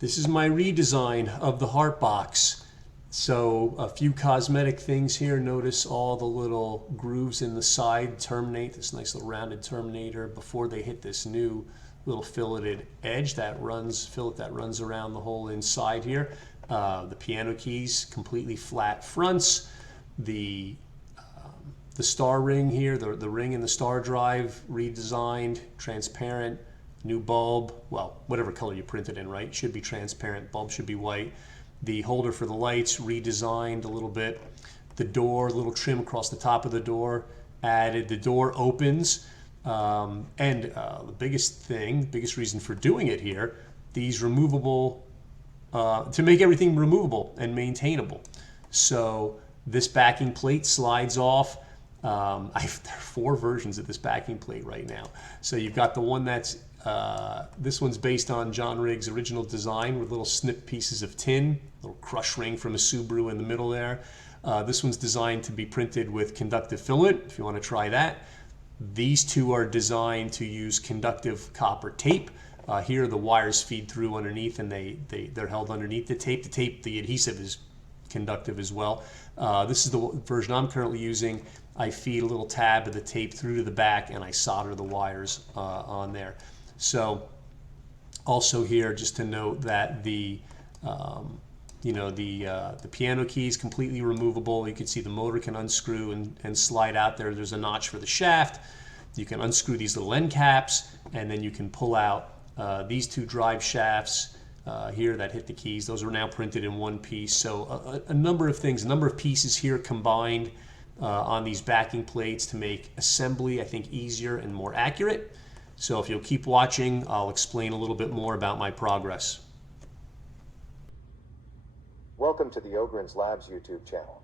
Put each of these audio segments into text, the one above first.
This is my redesign of the heart box. So a few cosmetic things here. Notice all the little grooves in the side terminate, this nice little rounded terminator before they hit this new little filleted edge fillet that runs around the whole inside here. The piano keys, completely flat fronts. The star ring here, the ring in the star drive, redesigned, transparent. New bulb, well, whatever color you print it in, right? Should be transparent, bulb should be white. The holder for the lights, redesigned a little bit. The door, little trim across the top of the door, added. The door opens. The biggest reason for doing it here, these removable, to make everything removable and maintainable. So this backing plate slides off. There are 4 versions of this backing plate right now. So you've got the one that's this one's based on John Riggs' original design with little snip pieces of tin, little crush ring from a Subaru in the middle there. This one's designed to be printed with conductive filament, if you want to try that. These two are designed to use conductive copper tape. Here the wires feed through underneath and they're held underneath the tape. The adhesive is conductive as well. This is the version I'm currently using. I feed a little tab of the tape through to the back and I solder the wires on there. So also here, just to note that the piano key is completely removable. You can see the motor can unscrew and slide out there. There's a notch for the shaft. You can unscrew these little end caps, and then you can pull out these 2 drive shafts here that hit the keys. Those are now printed in one piece. So a number of things, a number of pieces here combined on these backing plates to make assembly, I think, easier and more accurate. So if you'll keep watching, I'll explain a little bit more about my progress. Welcome to the Ogrinz Labs YouTube channel.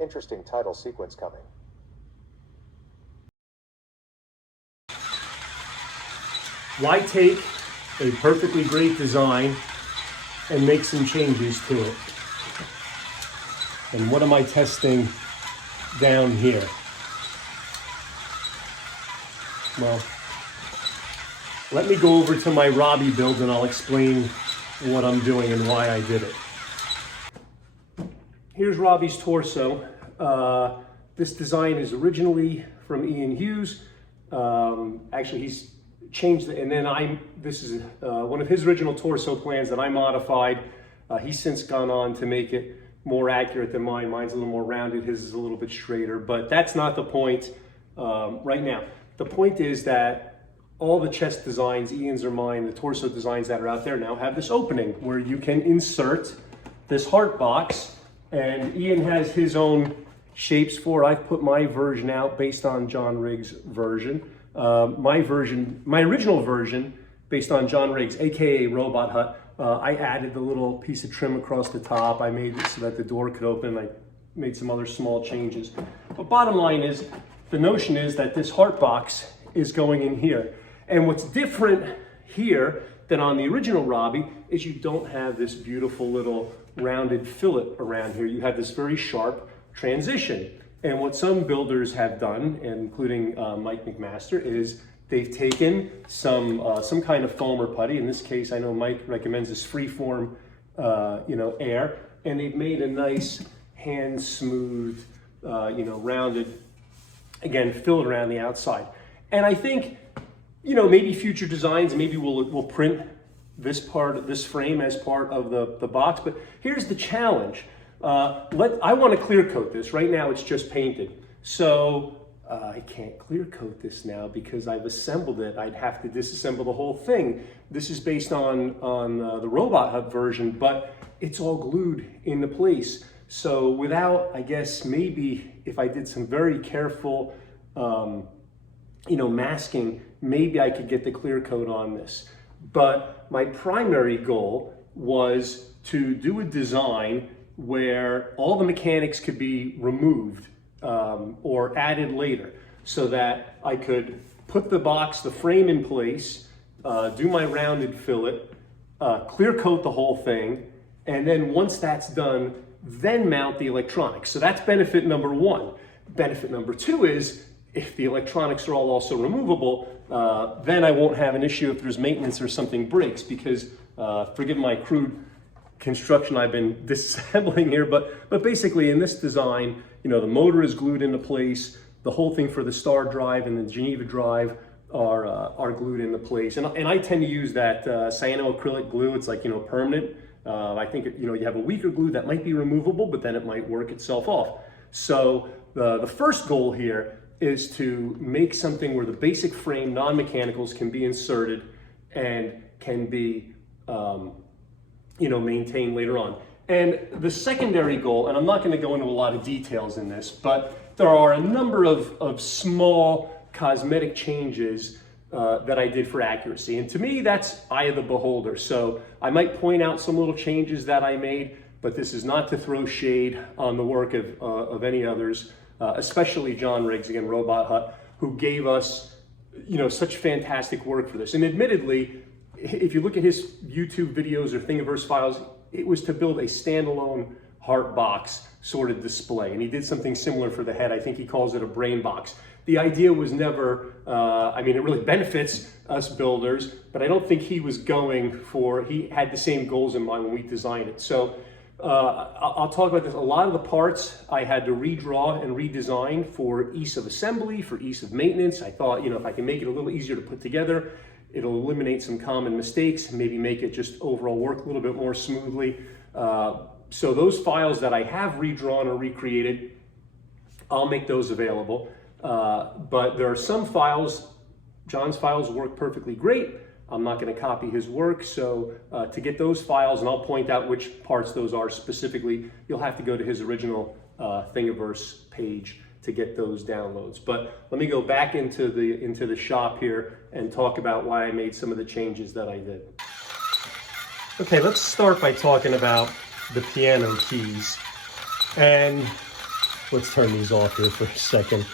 Interesting title sequence coming. Why take a perfectly great design and make some changes to it? And what am I testing down here? Well, let me go over to my Robby build and I'll explain what I'm doing and why I did it. Here's Robby's torso. This design is originally from Ian Hughes. Actually, he's changed it, and then this is one of his original torso plans that I modified. He's since gone on to make it more accurate than mine. Mine's a little more rounded, his is a little bit straighter, but that's not the point right now. The point is that all the chest designs, Ian's or mine, the torso designs that are out there now have this opening where you can insert this heart box, and Ian has his own shapes for it. I've put my version out based on John Riggs' version. My original version, based on John Riggs, aka Robot Hut, I added the little piece of trim across the top. I made it so that the door could open. I made some other small changes. But bottom line is, the notion is that this heart box is going in here. And what's different here than on the original Robby is you don't have this beautiful little rounded fillet around here. You have this very sharp transition. And what some builders have done, including Mike McMaster, is they've taken some kind of foam or putty. In this case, I know Mike recommends this freeform, air, and they've made a nice hand smooth, rounded, again, fillet around the outside. And I think, maybe future designs, maybe we'll print this frame as part of the box. But here's the challenge. I want to clear coat this. Right now it's just painted. So I can't clear coat this now because I've assembled it. I'd have to disassemble the whole thing. This is based on the Robot Hut version, but it's all glued into place. So without, I guess, maybe if I did some very careful, masking, maybe I could get the clear coat on this. But my primary goal was to do a design where all the mechanics could be removed or added later, so that I could put the frame in place, do my rounded fillet, clear coat the whole thing, and then once that's done, then mount the electronics. So that's benefit number 1. Benefit number 2 is if the electronics are all also removable, then I won't have an issue if there's maintenance or something breaks, because forgive my crude construction I've been disassembling here, but basically in this design, you know, the motor is glued into place, the whole thing for the star drive and the Geneva drive are glued into place. And I tend to use that cyanoacrylic glue. It's like, you know, permanent. I think, you know, you have a weaker glue that might be removable, but then it might work itself off. So the first goal here is to make something where the basic frame non-mechanicals can be inserted and can be, you know, maintained later on. And the secondary goal, and I'm not going to go into a lot of details in this, but there are a number of small cosmetic changes that I did for accuracy. And to me, that's eye of the beholder. So I might point out some little changes that I made, but this is not to throw shade on the work of any others, especially John Riggs, again, Robot Hut, who gave us, you know, such fantastic work for this. And admittedly, if you look at his YouTube videos or Thingiverse files, it was to build a standalone heart box sort of display. And he did something similar for the head. I think he calls it a brain box. The idea was never, I mean, it really benefits us builders, but I don't think he was going for, he had the same goals in mind when we designed it. So I'll talk about this. A lot of the parts I had to redraw and redesign for ease of assembly, for ease of maintenance. I thought, you know, if I can make it a little easier to put together, it'll eliminate some common mistakes, maybe make it just overall work a little bit more smoothly. So those files that I have redrawn or recreated, I'll make those available. But there are some files, John's files work perfectly great. I'm not going to copy his work. So to get those files, and I'll point out which parts those are specifically, you'll have to go to his original Thingiverse page to get those downloads. But let me go back into the shop here and talk about why I made some of the changes that I did. Okay, let's start by talking about the piano keys. And let's turn these off here for a second.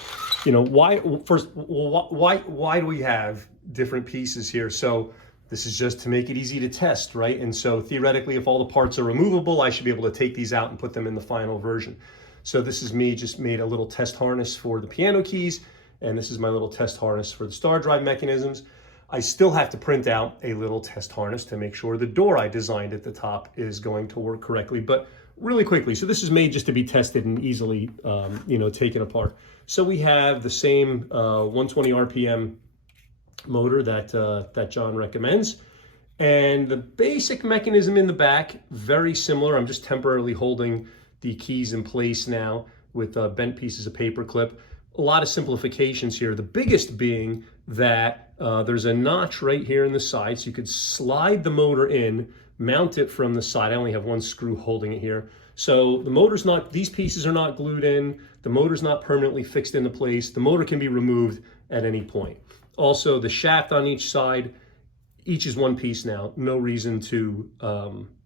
You know, why do we have different pieces here? So this is just to make it easy to test, right? And so theoretically, if all the parts are removable, I should be able to take these out and put them in the final version. So this is me just made a little test harness for the piano keys, and this is my little test harness for the star drive mechanisms. I still have to print out a little test harness to make sure the door I designed at the top is going to work correctly, but really quickly. So this is made just to be tested and easily, you know, taken apart. So we have the same 120 RPM motor that John recommends. And the basic mechanism in the back, very similar. I'm just temporarily holding the keys in place now with bent pieces of paper clip. A lot of simplifications here. The biggest being that there's a notch right here in the side, so you could slide the motor in, mount it from the side. I only have one screw holding it here. So the motor's not, these pieces are not glued in, the motor's not permanently fixed into place. The motor can be removed at any point. Also, the shaft on each side, each is one piece now. No reason to,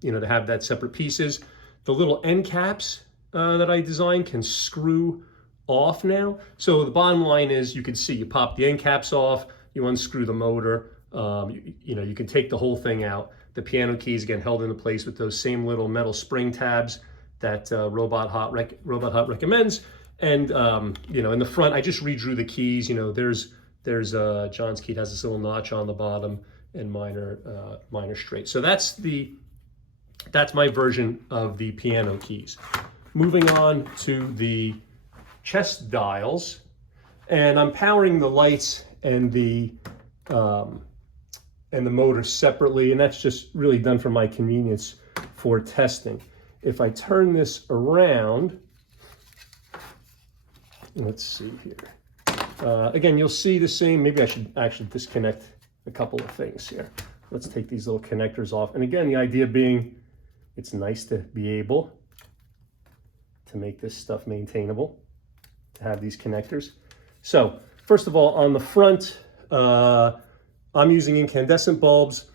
you know, to have that separate pieces. The little end caps that I designed can screw off now. So the bottom line is, you can see, you pop the end caps off, you unscrew the motor, you know, you can take the whole thing out. The piano keys, again, held into place with those same little metal spring tabs that Robot Hut recommends. And, you know, in the front, I just redrew the keys. You know, there's John's key has this little notch on the bottom, and mine are straight. So that's my version of the piano keys. Moving on to the chest dials, and I'm powering the lights and the motor separately, and that's just really done for my convenience for testing. If I turn this around, let's see here. Again, you'll see the same. Maybe I should actually disconnect a couple of things here. Let's take these little connectors off. And again, the idea being, it's nice to be able to make this stuff maintainable, to have these connectors. So first of all, on the front, I'm using incandescent bulbs.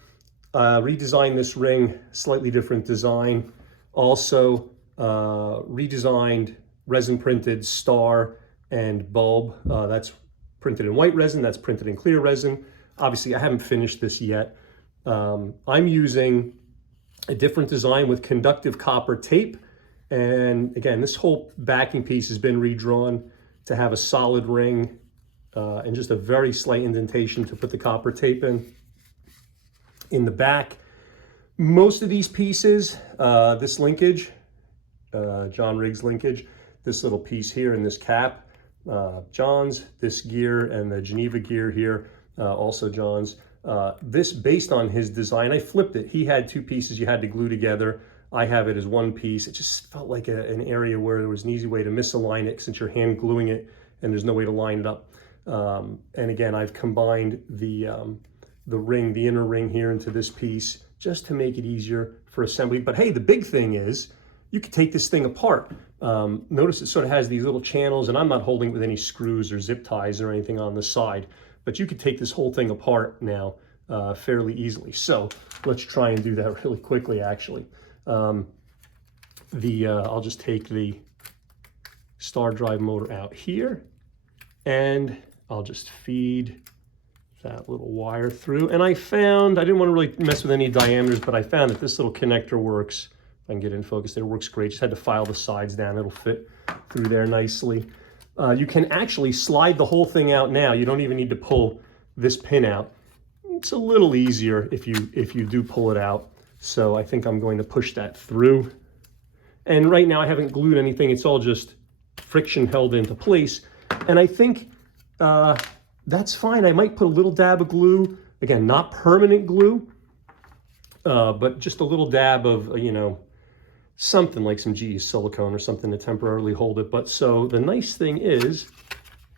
Redesigned this ring, slightly different design. Also redesigned resin printed star and bulb. That's printed in white resin, that's printed in clear resin. Obviously, I haven't finished this yet. I'm using a different design with conductive copper tape. And again, this whole backing piece has been redrawn to have a solid ring and just a very slight indentation to put the copper tape in the back. Most of these pieces, this linkage, John Riggs linkage, this little piece here and this cap, John's, this gear and the Geneva gear here, also John's. This, based on his design, I flipped it. He had two pieces you had to glue together. I have it as one piece. It just felt like an area where there was an easy way to misalign it since you're hand gluing it and there's no way to line it up. And again, I've combined the ring, the inner ring here into this piece just to make it easier for assembly. But hey, the big thing is you could take this thing apart. Notice it sort of has these little channels, and I'm not holding it with any screws or zip ties or anything on the side, but you could take this whole thing apart now fairly easily. So let's try and do that really quickly, actually. I'll just take the star drive motor out here, and I'll just feed that little wire through. And I didn't want to really mess with any diameters, but I found that this little connector works. If I can get in focus there, it works great. Just had to file the sides down. It'll fit through there nicely. You can actually slide the whole thing out now. You don't even need to pull this pin out. It's a little easier if you do pull it out. So I think I'm going to push that through. And right now I haven't glued anything. It's all just friction held into place. And I think that's fine. I might put a little dab of glue. Again, not permanent glue, but just a little dab of, something like some GE silicone or something to temporarily hold it. But so the nice thing is,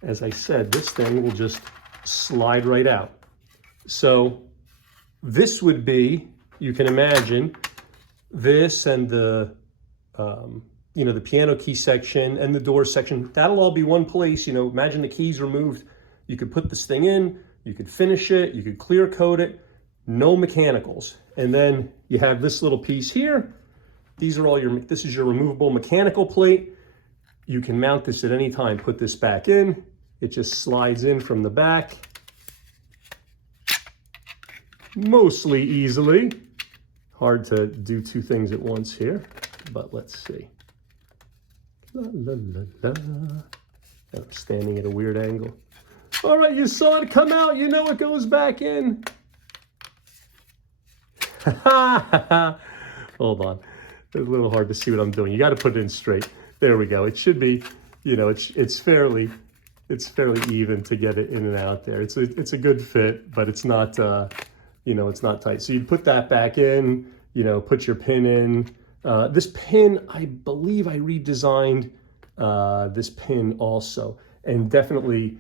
as I said, this thing will just slide right out. So this would be, you can imagine, this and the piano key section and the door section, that'll all be one place. Imagine the keys removed. You could put this thing in, you could finish it, you could clear coat it, no mechanicals. And then you have this little piece here. These are all this is your removable mechanical plate. You can mount this at any time. Put this back in. It just slides in from the back. Mostly easily. Hard to do two things at once here, but let's see. La, la, la, la. I'm standing at a weird angle. All right, you saw it come out. You know it goes back in. Hold on. It's a little hard to see what I'm doing. You got to put it in straight. There we go. It should be, it's fairly even to get it in and out there. It's a good fit, but it's not, it's not tight. So you put that back in, put your pin in. This pin, I believe I redesigned this pin also. And definitely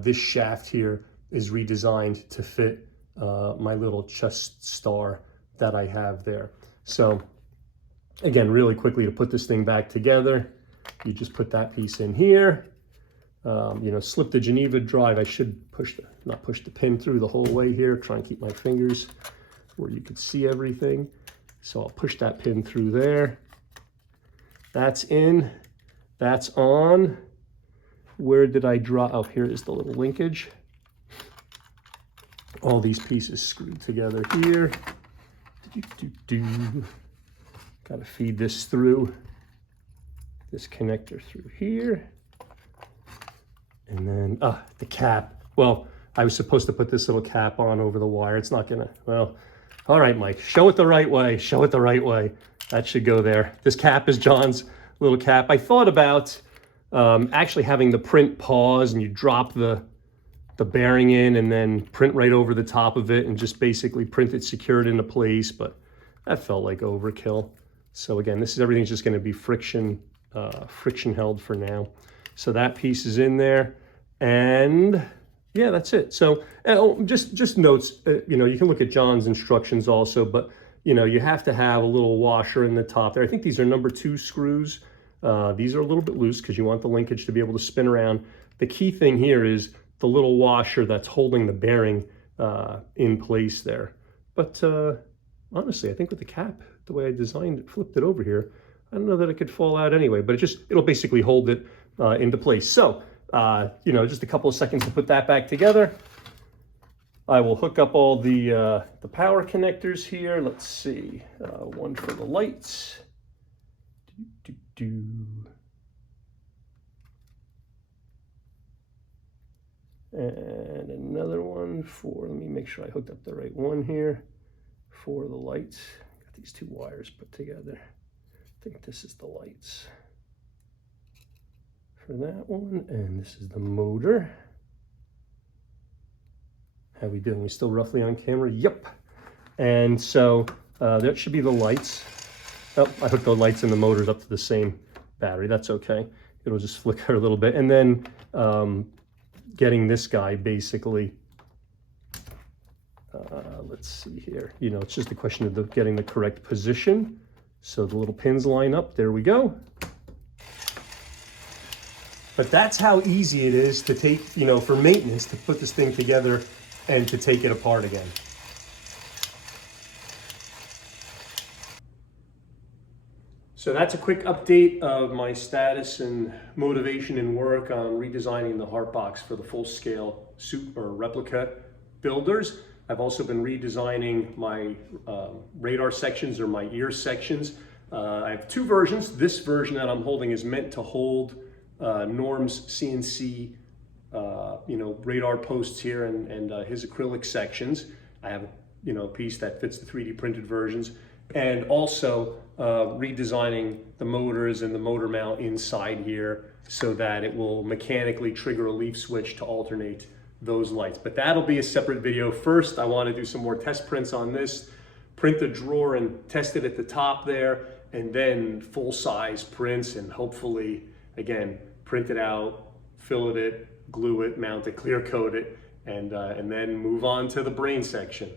this shaft here is redesigned to fit my little chest star that I have there. So again, really quickly to put this thing back together, you just put that piece in here, slip the Geneva drive. I should not push the pin through the whole way here, try and keep my fingers where you could see everything. So I'll push that pin through there. That's in, that's on. Where did I draw? Oh, here is the little linkage. All these pieces screwed together here. Got to feed this through, this connector through here. And then, the cap. Well, I was supposed to put this little cap on over the wire. It's not gonna, well, all right, Mike, show it the right way. Show it the right way. That should go there. This cap is John's little cap. I thought about actually having the print pause and you drop the bearing in and then print right over the top of it and just basically print it secured into place, but that felt like overkill. So again, everything's just going to be friction held for now. So that piece is in there, and yeah, that's it. So just notes, you can look at John's instructions also, but you have to have a little washer in the top there. I think these are number 2 screws. These are a little bit loose because you want the linkage to be able to spin around. The key thing here is the little washer that's holding the bearing in place there. But honestly, I think with the cap, the way I designed it, flipped it over here, I don't know that it could fall out anyway, but it'll basically hold it into place. So, just a couple of seconds to put that back together. I will hook up all the power connectors here. Let's see, one for the lights. And another one for, let me make sure I hooked up the right one here for the lights. Got these two wires put together. I think this is the lights for that one, and this is the motor. How we doing? We still roughly on camera? Yep. And so that should be the lights. Oh, I hooked the lights and the motors up to the same battery. That's okay. It'll just flicker a little bit. And then getting this guy basically, let's see here. You know, it's just a question of getting the correct position. So the little pins line up. There we go. But that's how easy it is to take, you know, for maintenance, to put this thing together and to take it apart again. So that's a quick update of my status and motivation and work on redesigning the heart box for the full-scale suit or replica builders. I've also been redesigning my radar sections or my ear sections. I have two versions. This version that I'm holding is meant to hold Norm's CNC radar posts here and his acrylic sections. I have a piece that fits the 3D printed versions, and also redesigning the motors and the motor mount inside here so that it will mechanically trigger a leaf switch to alternate those lights. But that'll be a separate video. First, I want to do some more test prints on this, print the drawer and test it at the top there, and then full-size prints, and hopefully, again, print it out, fillet it, glue it, mount it, clear coat it, and then move on to the brain section.